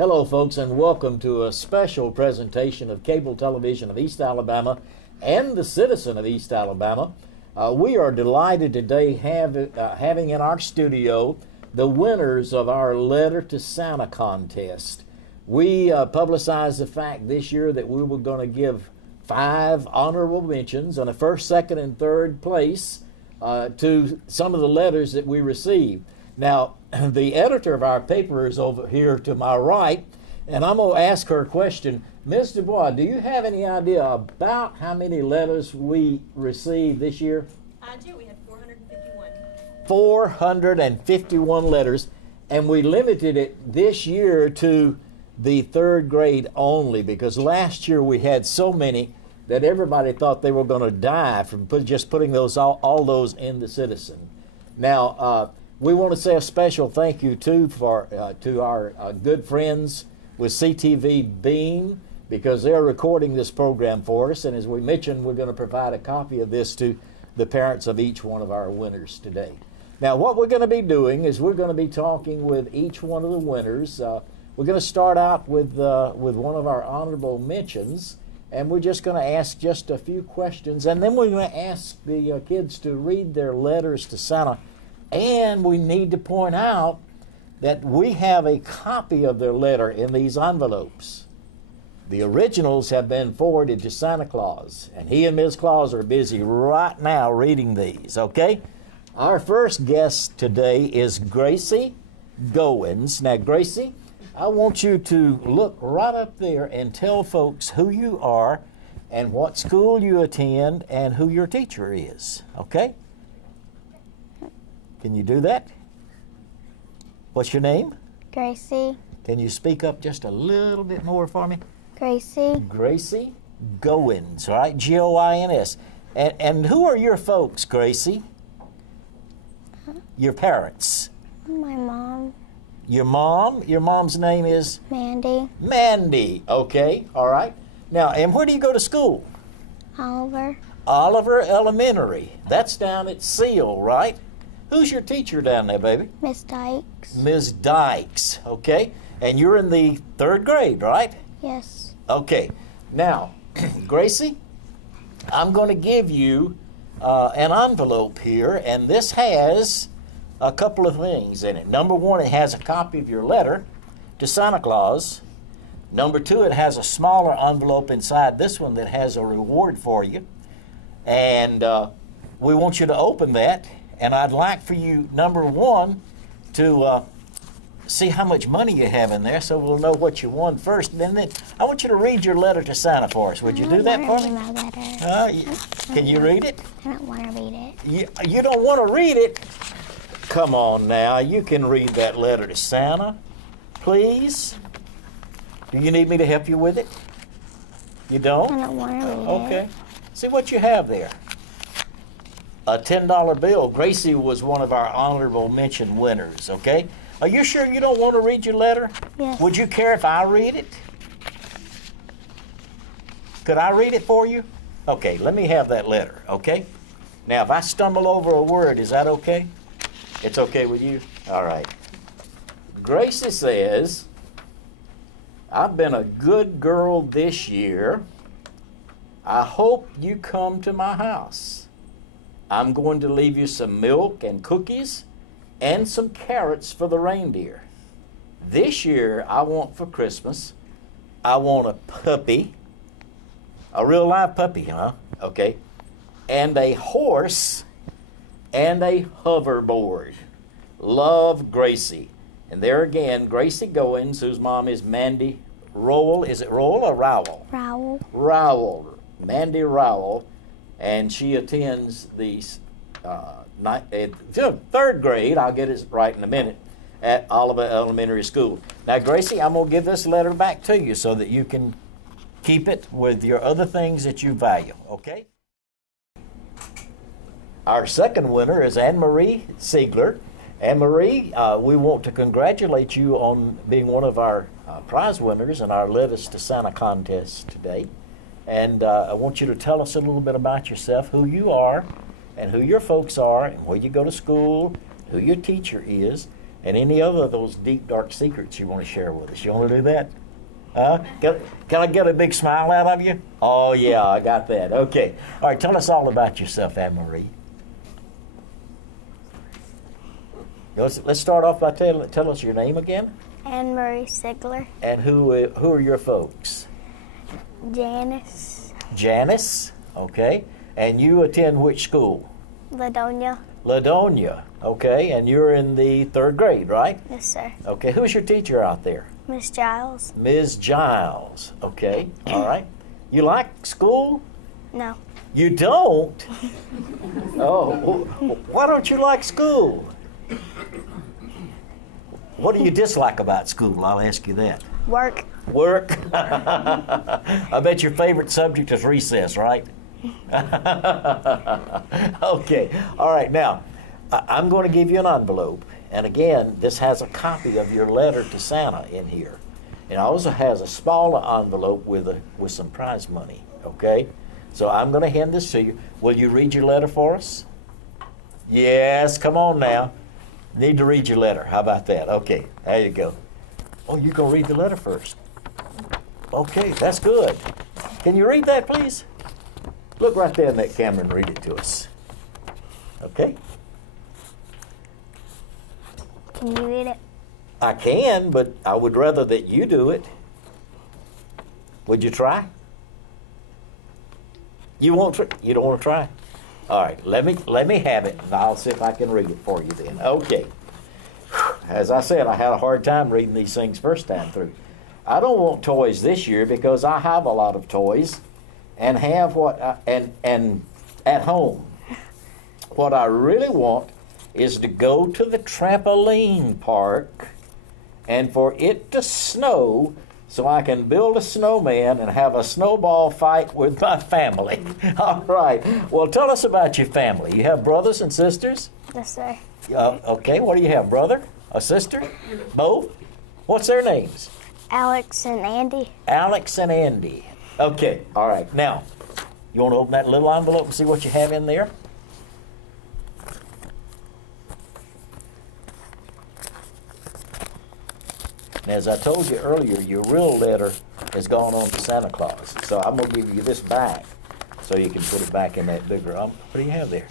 Hello, folks, and welcome to a special presentation of Cable Television of East Alabama and the Citizen of East Alabama. We are delighted today having in our studio the winners of our Letter to Santa contest. We publicized the fact this year that we were going to give 5 honorable mentions and a first, second, and third place to some of the letters that we received. Now, the editor of our paper is over here to my right, and I'm going to ask her a question. Ms. Dubois, do you have any idea about how many letters we received this year? I do. We had 451. 451 letters, and we limited it this year to the third grade only because last year we had so many that everybody thought they were going to die from just putting those all those in the Citizen. Now, we want to say a special thank you too to our good friends with CTV Beam because they're recording this program for us, and as we mentioned, we're going to provide a copy of this to the parents of each one of our winners today. Now, what we're going to be doing is we're going to be talking with each one of the winners. We're going to start out with one of our honorable mentions, and we're just going to ask just a few questions, and then we're going to ask the kids to read their letters to Santa. And we need to point out that we have a copy of their letter in these envelopes. The originals have been forwarded to Santa Claus, and he and Ms. Claus are busy right now reading these, okay? Our first guest today is Gracie Goins. Now, Gracie, I want you to look right up there and tell folks who you are and what school you attend and who your teacher is, okay? Can you do that? What's your name? Gracie. Can you speak up just a little bit more for me? Gracie. Gracie Goins, right? G-O-I-N-S. And who are your folks, Gracie? Your parents? My mom. Your mom? Your mom's name is? Mandy. Mandy. Okay, all right. Now, and where do you go to school? Oliver. Oliver Elementary. That's down at Seal, right? Who's your teacher down there, baby? Miss Dykes. Ms. Dykes, okay. And you're in the third grade, right? Yes. Okay. Now, Gracie, I'm going to give you an envelope here, and this has a couple of things in it. Number one, it has a copy of your letter to Santa Claus. Number two, it has a smaller envelope inside this one that has a reward for you. And we want you to open that. And I'd like for you, number one, to see how much money you have in there so we'll know what you won first. And then I want you to read your letter to Santa for us. Would you do that for me? My letter. Can you read it? I don't want to read it. You don't want to read it? Come on now. You can read that letter to Santa, please. Do you need me to help you with it? You don't? I don't want to read it. Okay. See what you have there. A $10 bill. Gracie was one of our honorable mention winners, okay? Are you sure you don't want to read your letter? Yes. Would you care if I read it? Could I read it for you? Okay, let me have that letter, okay? Now, if I stumble over a word, is that okay? It's okay with you? All right. Gracie says, I've been a good girl this year. I hope you come to my house. I'm going to leave you some milk and cookies and some carrots for the reindeer. This year, I want for Christmas, I want a puppy, a real live puppy, huh? Okay. And a horse and a hoverboard. Love, Gracie. And there again, Gracie Goins, whose mom is Mandy Rowell. Is it Rowell or Rowell? Rowell. Rowell. Mandy Rowell. And she attends the third grade, I'll get it right in a minute, at Oliver Elementary School. Now, Gracie, I'm going to give this letter back to you so that you can keep it with your other things that you value, okay? Our second winner is Marie Sigler. Marie, we want to congratulate you on being one of our prize winners in our Letters to Santa contest today. And I want you to tell us a little bit about yourself, who you are, and who your folks are, and where you go to school, who your teacher is, And any other of those deep, dark secrets you want to share with us? You want to do that? Can I get a big smile out of you? Oh, yeah, I got that. Okay. All right, tell us all about yourself, Anne-Marie. Let's start off by tell us your name again. And Marie Sigler. And who are your folks? Janice. Janice, okay. And you attend which school? Ladonia. Ladonia, okay. And you're in the 3rd grade, right? Yes, sir. Okay, who's your teacher out there? Miss Giles. Ms. Giles, okay. All right. You like school? No. You don't? Oh, why don't you like school? What do you dislike about school? I'll ask you that. Work. Work? I bet your favorite subject is recess, right? Okay. All right. Now, I'm going to give you an envelope. And again, this has a copy of your letter to Santa in here. It also has a smaller envelope with some prize money. Okay? So I'm going to hand this to you. Will you read your letter for us? Yes. Come on now. Need to read your letter. How about that? Okay, there you go. Oh, you're going to read the letter first. Okay, that's good. Can you read that, please? Look right there in that camera and read it to us. Okay? Can you read it? I can, but I would rather that you do it. Would you try? You won't try? You don't want to try? All right, let me have it, and I'll see if I can read it for you then. Okay. As I said, I had a hard time reading these things first time through. I don't want toys this year because I have a lot of toys, and have and at home. What I really want is to go to the trampoline park, and for it to snow, so I can build a snowman and have a snowball fight with my family. All right. Well, tell us about your family. You have brothers and sisters? Yes, sir. Okay. What do you have? Brother? A sister? Both? What's their names? Alex and Andy. Alex and Andy. Okay. All right. Now, you want to open that little envelope and see what you have in there? And as I told you earlier, your real letter has gone on to Santa Claus. So I'm going to give you this back so you can put it back in that bigger. What do you have there?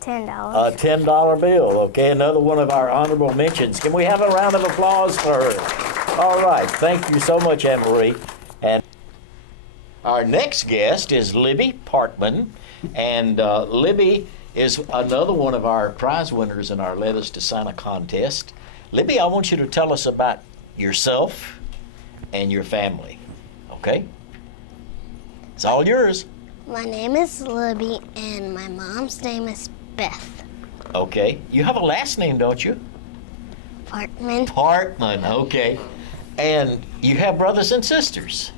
$10. A $10 bill. Okay, another one of our honorable mentions. Can we have a round of applause for her? All right. Thank you so much, Anne-Marie. And our next guest is Libby Parkman. And Libby is another one of our prize winners in our Letters to Santa contest. Libby, I want you to tell us about yourself and your family. Okay? It's all yours. My name is Libby, and my mom's name is Beth. Okay. You have a last name, don't you? Parkman. Parkman, okay. And you have brothers and sisters.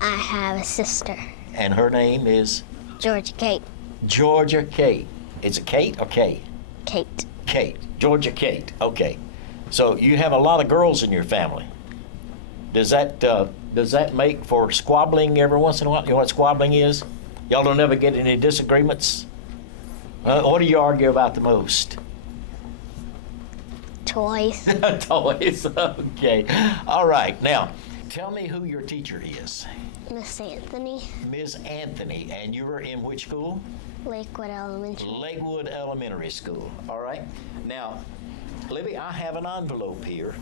I have a sister, And her name is Georgia Kate. Georgia Kate. Is it Kate or Kate? Kate. Kate. Georgia Kate. Okay. So you have a lot of girls in your family. Does that make for squabbling every once in a while? You know what squabbling is? Y'all don't ever get any disagreements? What do you argue about the most? Toys. Toys. Okay. All right. Now, tell me who your teacher is. Miss Anthony. Ms. Anthony. And you were in which school? Lakewood Elementary. Lakewood Elementary School. All right. Now, Libby, I have an envelope here,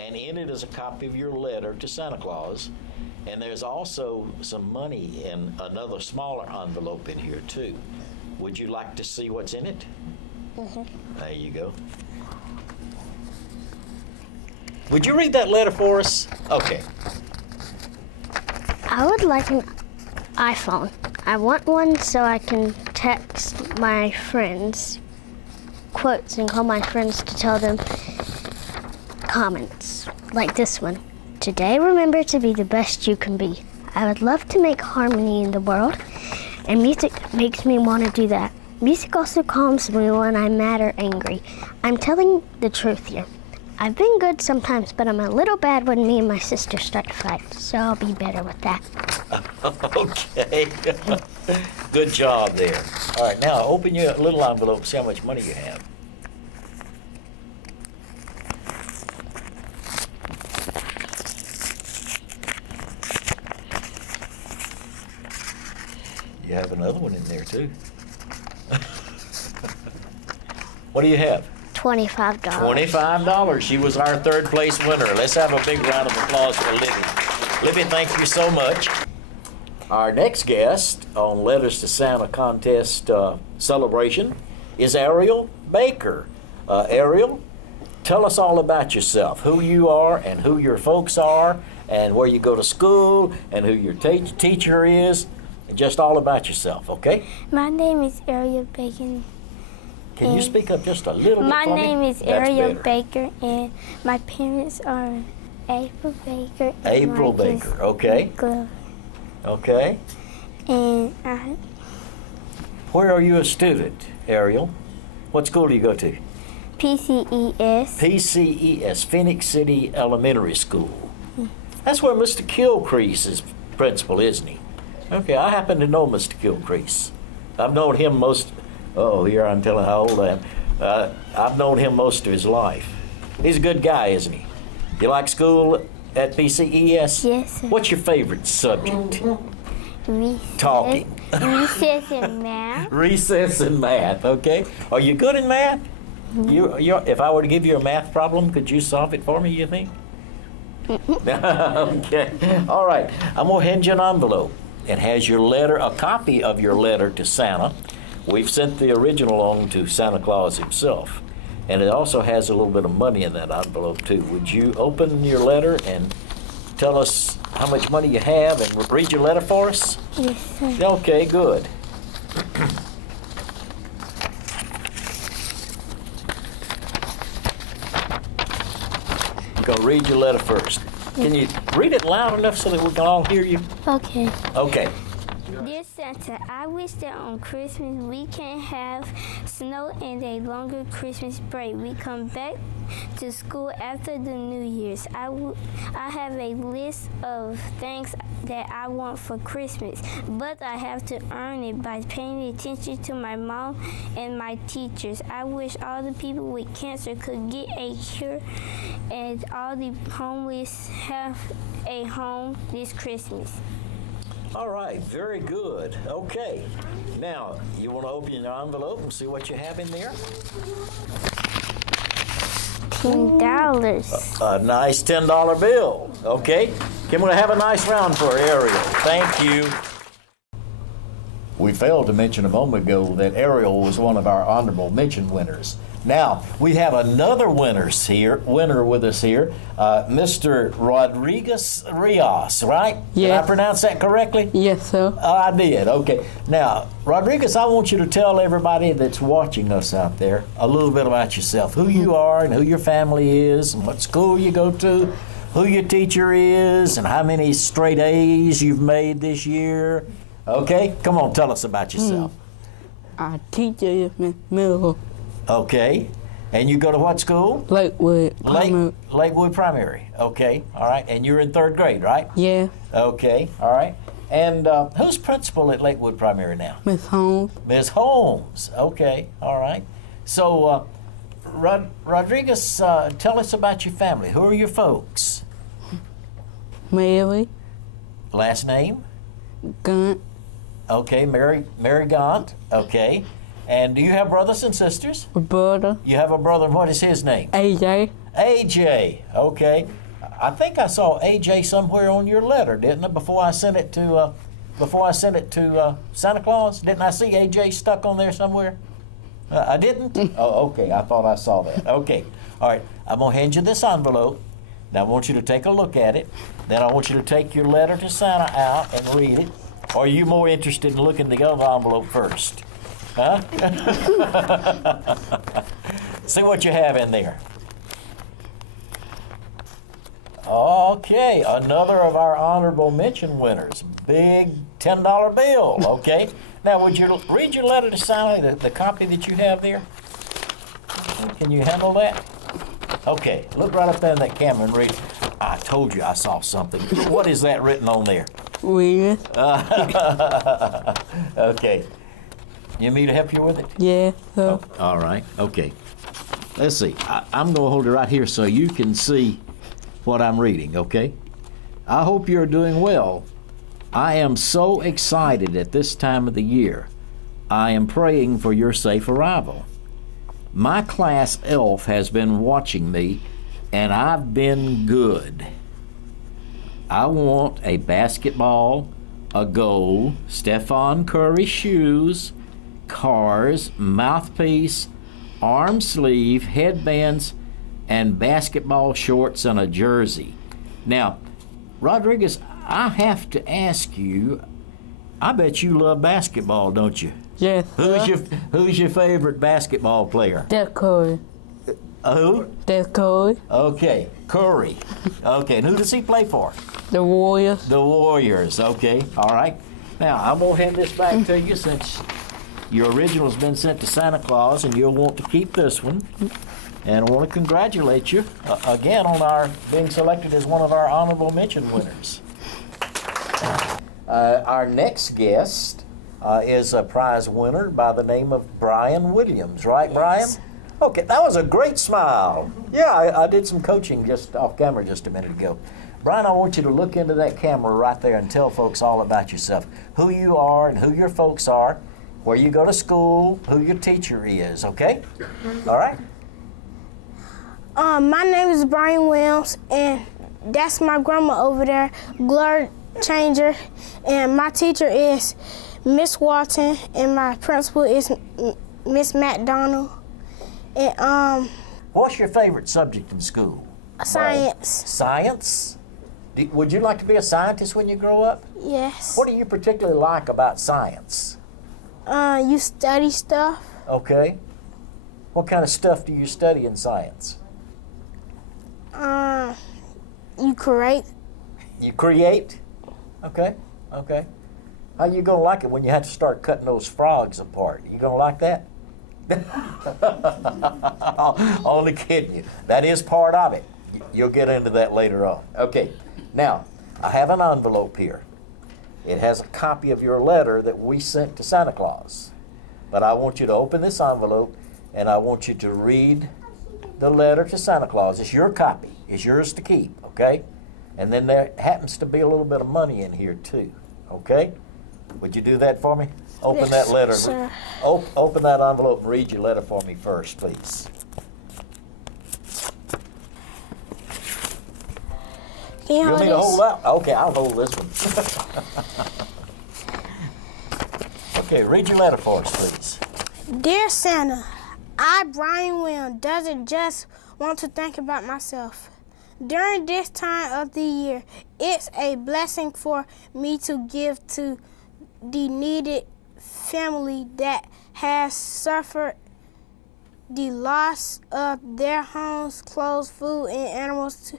and in it is a copy of your letter to Santa Claus, and there's also some money in another smaller envelope in here, too. Would you like to see what's in it? Mm-hmm. There you go. Would you read that letter for us? Okay. I would like an iPhone. I want one so I can text my friends quotes and call my friends to tell them comments like this one. Today, remember to be the best you can be. I would love to make harmony in the world, and music makes me want to do that. Music also calms me when I'm mad or angry. I'm telling the truth here. I've been good sometimes, but I'm a little bad when me and my sister start to fight, so I'll be better with that. Okay. Good job there. All right, now open your little envelope and see how much money you have. You have another one in there, too. What do you have? $25. $25. She was our third place winner. Let's have a big round of applause for Libby. Libby, thank you so much. Our next guest on Letters to Santa contest celebration is Ariel Baker. Ariel, tell us all about yourself, who you are and who your folks are and where you go to school and who your teacher is. Just all about yourself, okay? My name is Ariel Baker. Can you speak up just a little bit My for me? name is That's Ariel better. Baker, and my parents are April Baker. And April Marcus Baker, okay. Glover. Okay. And Where are you a student, Ariel? What school do you go to? PCES. PCES, Phoenix City Elementary School. That's where Mr. Gilcrease is principal, isn't he? Okay, I happen to know Mr. Gilcrease. I've known him here I'm telling how old I am. I've known him most of his life. He's a good guy, isn't he? You like school at PCES? Yes, sir. What's your favorite subject? Recess. Talking. Recess and math. Recess and math, okay? Are you good in math? If I were to give you a math problem, could you solve it for me, you think? Okay. All right. I'm going to hand you an envelope. It has your letter, a copy of your letter to Santa. We've sent the original on to Santa Claus himself. And it also has a little bit of money in that envelope, too. Would you open your letter and tell us how much money you have and read your letter for us? Yes, sir. Okay, good. Go read your letter first. Can you read it loud enough so that we can all hear you? Okay. Okay. Dear Santa, I wish that on Christmas we can have snow and a longer Christmas break. We come back to school after the New Year's. I have a list of things that I want for Christmas, but I have to earn it by paying attention to my mom and my teachers. I wish all the people with cancer could get a cure and all the homeless have a home this Christmas. All right, very good. Okay. Now, you want to open your envelope and see what you have in there? $10. A nice $10 bill. Okay. Can we have a nice round for Ariel? Thank you. We failed to mention a moment ago that Ariel was one of our honorable mention winners. Now, we have another winner with us here, Mr. Rodriguez Rios, right? Yes. Did I pronounce that correctly? Yes, sir. I did. Okay. Now, Rodriguez, I want you to tell everybody that's watching us out there a little bit about yourself, who you are and who your family is and what school you go to, who your teacher is, and how many straight A's you've made this year. Okay? Come on, tell us about yourself. Our teacher is Miss Miller. Okay. And you go to what school? Lakewood. Lakewood Primary. Okay. All right. And you're in third grade, right? Yeah. Okay. All right. And who's principal at Lakewood Primary now? Miss Holmes. Ms. Holmes. Okay. All right. So, Rodriguez, tell us about your family. Who are your folks? Mary. Last name? Gunt. Okay. Mary Gaunt. Okay. And do you have brothers and sisters? Brother. You have a brother. And what is his name? AJ. AJ. Okay. I think I saw AJ somewhere on your letter, didn't I? Before I sent it to Santa Claus, didn't I see AJ stuck on there somewhere? I didn't. Oh, okay. I thought I saw that. Okay. All right. I'm gonna hand you this envelope. Now I want you to take a look at it. Then I want you to take your letter to Santa out and read it. Or are you more interested in looking at the other envelope first? Huh? See what you have in there. Okay, another of our honorable mention winners. Big $10 bill, okay? Now, would you read your letter to Sally, the copy that you have there? Can you handle that? Okay, look right up there in that camera and read. I told you I saw something. What is that written on there? Weird. Okay. You need me to help you with it? Yeah, sir. All right, okay. Let's see. I'm going to hold it right here so you can see what I'm reading, okay? I hope you're doing well I am so excited at this time of the year. I am praying for your safe arrival. My class elf has been watching me, and I've been good. I want a basketball, a goal, Stephen Curry shoes, cars, mouthpiece, arm sleeve, headbands, and basketball shorts and a jersey. Now, Rodriguez, I have to ask you, I bet you love basketball, don't you? Yes, sir. Who's your favorite basketball player? Steph Curry. Who? Steph Curry. Okay, Curry. Okay, and who does he play for? The Warriors. The Warriors. Okay, all right. Now, I'm going to hand this back to you since your original's been sent to Santa Claus, and you'll want to keep this one. And I want to congratulate you again on our being selected as one of our honorable mention winners. Our next guest is a prize winner by the name of Brian Williams, right, Brian? Okay, that was a great smile. Yeah, I did some coaching just off camera just a minute ago. Brian, I want you to look into that camera right there and tell folks all about yourself, who you are and who your folks are, where you go to school, who your teacher is, okay? All right? My name is Brian Williams, and that's my grandma over there, Glory Changer, and my teacher is Miss Walton, and my principal is Miss McDonald. And what's your favorite subject in school? science. Science? Would you like to be a scientist when you grow up? Yes. What do you particularly like about science? You study stuff. Okay. What kind of stuff do you study in science? You create. You create? Okay, okay. How you gonna like it when you have to start cutting those frogs apart? You gonna like that? Only kidding you. That is part of it. You'll get into that later on. Okay, now, I have an envelope here. It has a copy of your letter that we sent to Santa Claus. But I want you to open this envelope, and I want you to read the letter to Santa Claus. It's your copy. It's yours to keep, okay? And then there happens to be a little bit of money in here, too, okay? Would you do that for me? Open Yes, that letter. sir. Open that envelope and read your letter for me first, please. Can you You hold need to this? hold that? Okay, I'll hold this one. Okay, read your letter for us, please. Dear Santa, I, Brian Williams, doesn't just want to think about myself. During this time of the year, it's a blessing for me to give to the needed family that has suffered the loss of their homes, clothes, food, and animals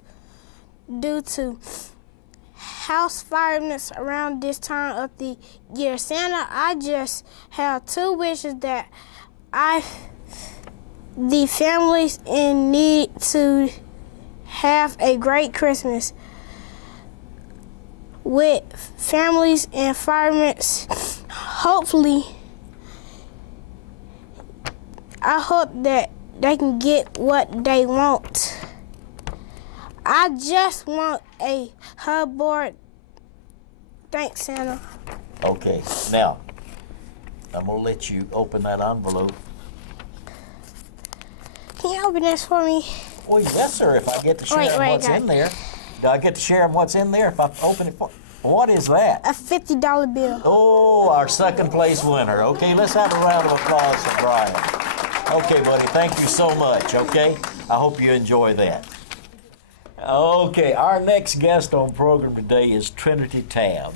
due to house fires around this time of the year. Santa, I just have two wishes that the families in need to have a great Christmas with families and firemen. Hopefully, I hope that they can get what they want. I just want a hoverboard. Thanks, Santa. Okay, now, I'm going to let you open that envelope. Can you open this for me? Well, yes, sir, if I get to share Wait, what's got in it. there. Do I get to share what's in there if I open it for? What is that? A $50 bill. Oh, our second place winner. Okay, let's have a round of applause for Brian. Okay, buddy, thank you so much, okay? I hope you enjoy that. Okay, our next guest on program today is Trinity Tap.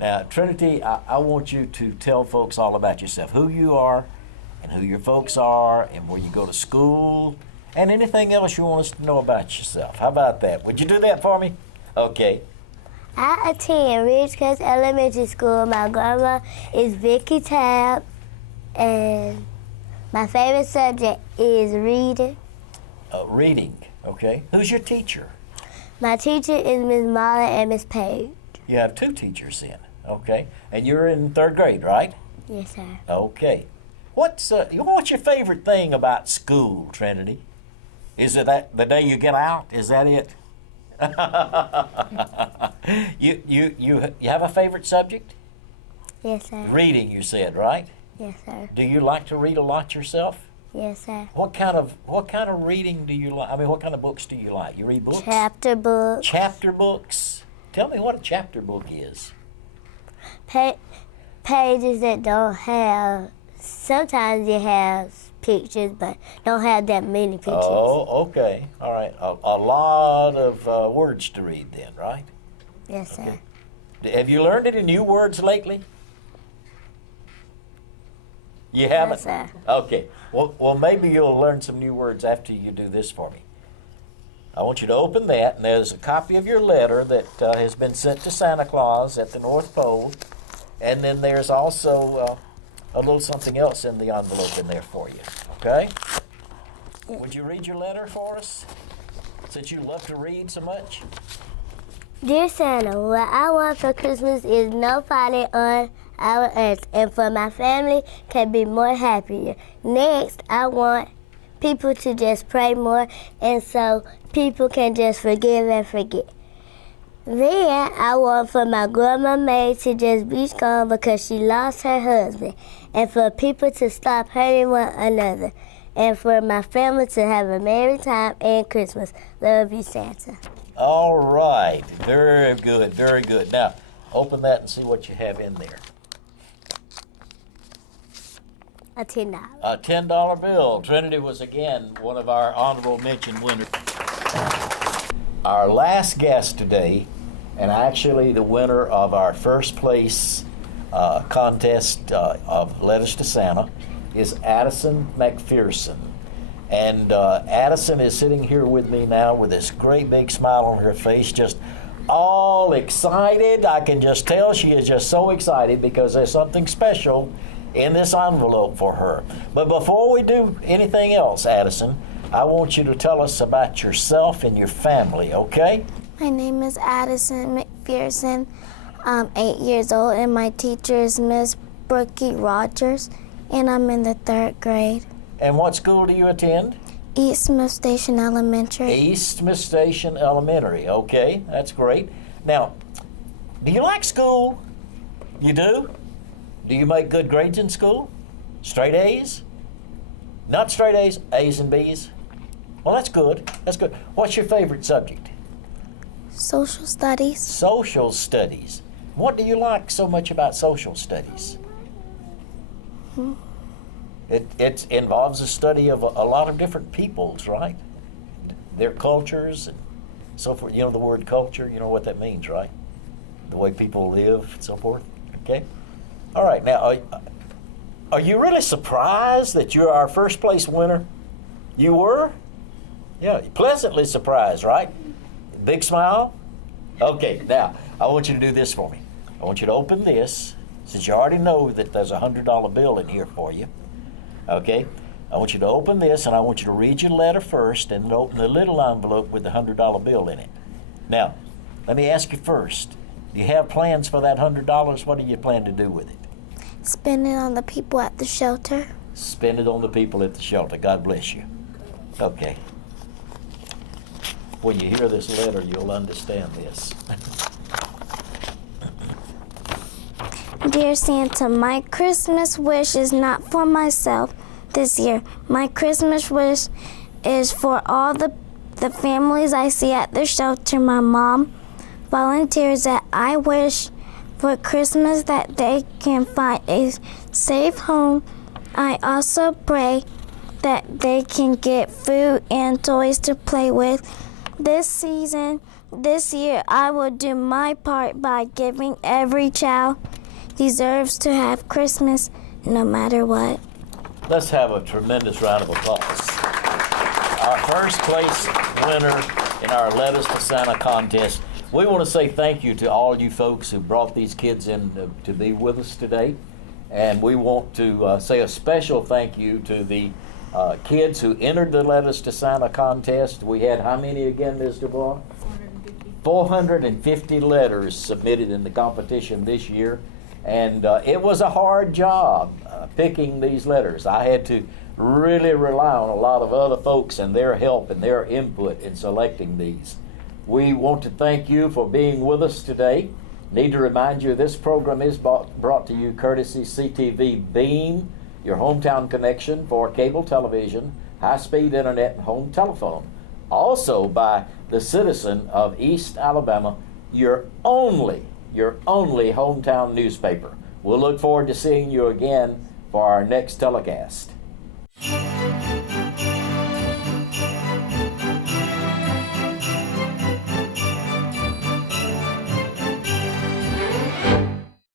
Now, Trinity, I want you to tell folks all about yourself, who you are and who your folks are and where you go to school and anything else you want us to know about yourself. How about that? Would you do that for me? Okay. I attend Ridgecrest Elementary School. My grandma is Vicky Tap, and my favorite subject is reading. Reading, okay. Who's your teacher? My teacher is Miss Molly and Miss Page. You have two teachers then, okay. And you're in third grade, right? Yes, sir. Okay. What's your favorite thing about school, Trinity? Is it that the day you get out? Is that it? You have a favorite subject? Yes, sir. Reading, you said, right? Yes, sir. Do you like to read a lot yourself? Yes, sir. What kind of reading do you like? I mean, what kind of books do you like? You read books? Chapter book. Chapter books. Tell me what a chapter book is. Pages that don't have. Sometimes you have pictures, but don't have that many pictures. Oh, okay. All right. A lot of words to read then, right? Yes, sir. Have you learned any new words lately? You haven't? Yes, sir. Okay. Well, maybe you'll learn some new words after you do this for me. I want you to open that, and there's a copy of your letter that has been sent to Santa Claus at the North Pole, and then there's also a little something else in the envelope in there for you, okay? Would you read your letter for us, since you love to read so much? Dear Santa, what I want for Christmas is nobody on our earth, and for my family can be more happier. Next, I want people to just pray more, and so people can just forgive and forget. Then I want for my grandma May to just be strong because she lost her husband, and for people to stop hurting one another, and for my family to have a merry time and Christmas. Love you, Santa. All right. Very good, very good. Now, open that and see what you have in there. A $10. A $10 bill. Trinity was again one of our honorable mention winners. Our last guest today, and actually the winner of our first place contest of Letters to Santa, is Addison McPherson. And Addison is sitting here with me now with this great big smile on her face, just all excited. I can just tell she is just so excited because there's something special in this envelope for her. But before we do anything else, Addison, I want you to tell us about yourself and your family, okay? My name is Addison McPherson. I'm 8 years old, and my teacher is Miss Brookie Rogers, and I'm in the 3rd grade. And what school do you attend? East Smith Station Elementary. East Smith Station Elementary, okay, that's great. Now, do you like school? You do? Do you make good grades in school? Straight A's? Not straight A's, A's and B's? Well, that's good. That's good. What's your favorite subject? Social studies. Social studies. What do you like so much about social studies? It involves the study of a lot of different peoples, right? Their cultures and so forth. You know the word culture, you know what that means, right? The way people live and so forth, okay? All right, now, are you really surprised that you're our first place winner? You were? Yeah, pleasantly surprised, right? Big smile? Okay, now, I want you to do this for me. I want you to open this, since you already know that there's a $100 bill in here for you. Okay? I want you to open this, and I want you to read your letter first, and then open the little envelope with the $100 bill in it. Now, let me ask you first. Do you have plans for that $100? What do you plan to do with it? Spend it on the people at the shelter. Spend it on the people at the shelter. God bless you. Okay. When you hear this letter, you'll understand this. Dear Santa, my Christmas wish is not for myself this year. My Christmas wish is for all the families I see at the shelter. My mom volunteers that I wish for Christmas that they can find a safe home. I also pray that they can get food and toys to play with. This year, I will do my part by giving every child deserves to have Christmas no matter what. Let's have a tremendous round of applause. Our first place winner in our Letters to Santa contest. We want to say thank you to all you folks who brought these kids in to be with us today. And we want to say a special thank you to the kids who entered the Letters to Santa contest. We had how many again, Ms. DuBois? 450 letters submitted in the competition this year. And it was a hard job picking these letters. I had to really rely on a lot of other folks and their help and their input in selecting these. We want to thank you for being with us today. Need to remind you this program is brought to you courtesy CTV Beam, your hometown connection for cable television, high-speed internet, and home telephone. Also by the Citizen of East Alabama, your only hometown newspaper. We'll look forward to seeing you again for our next telecast.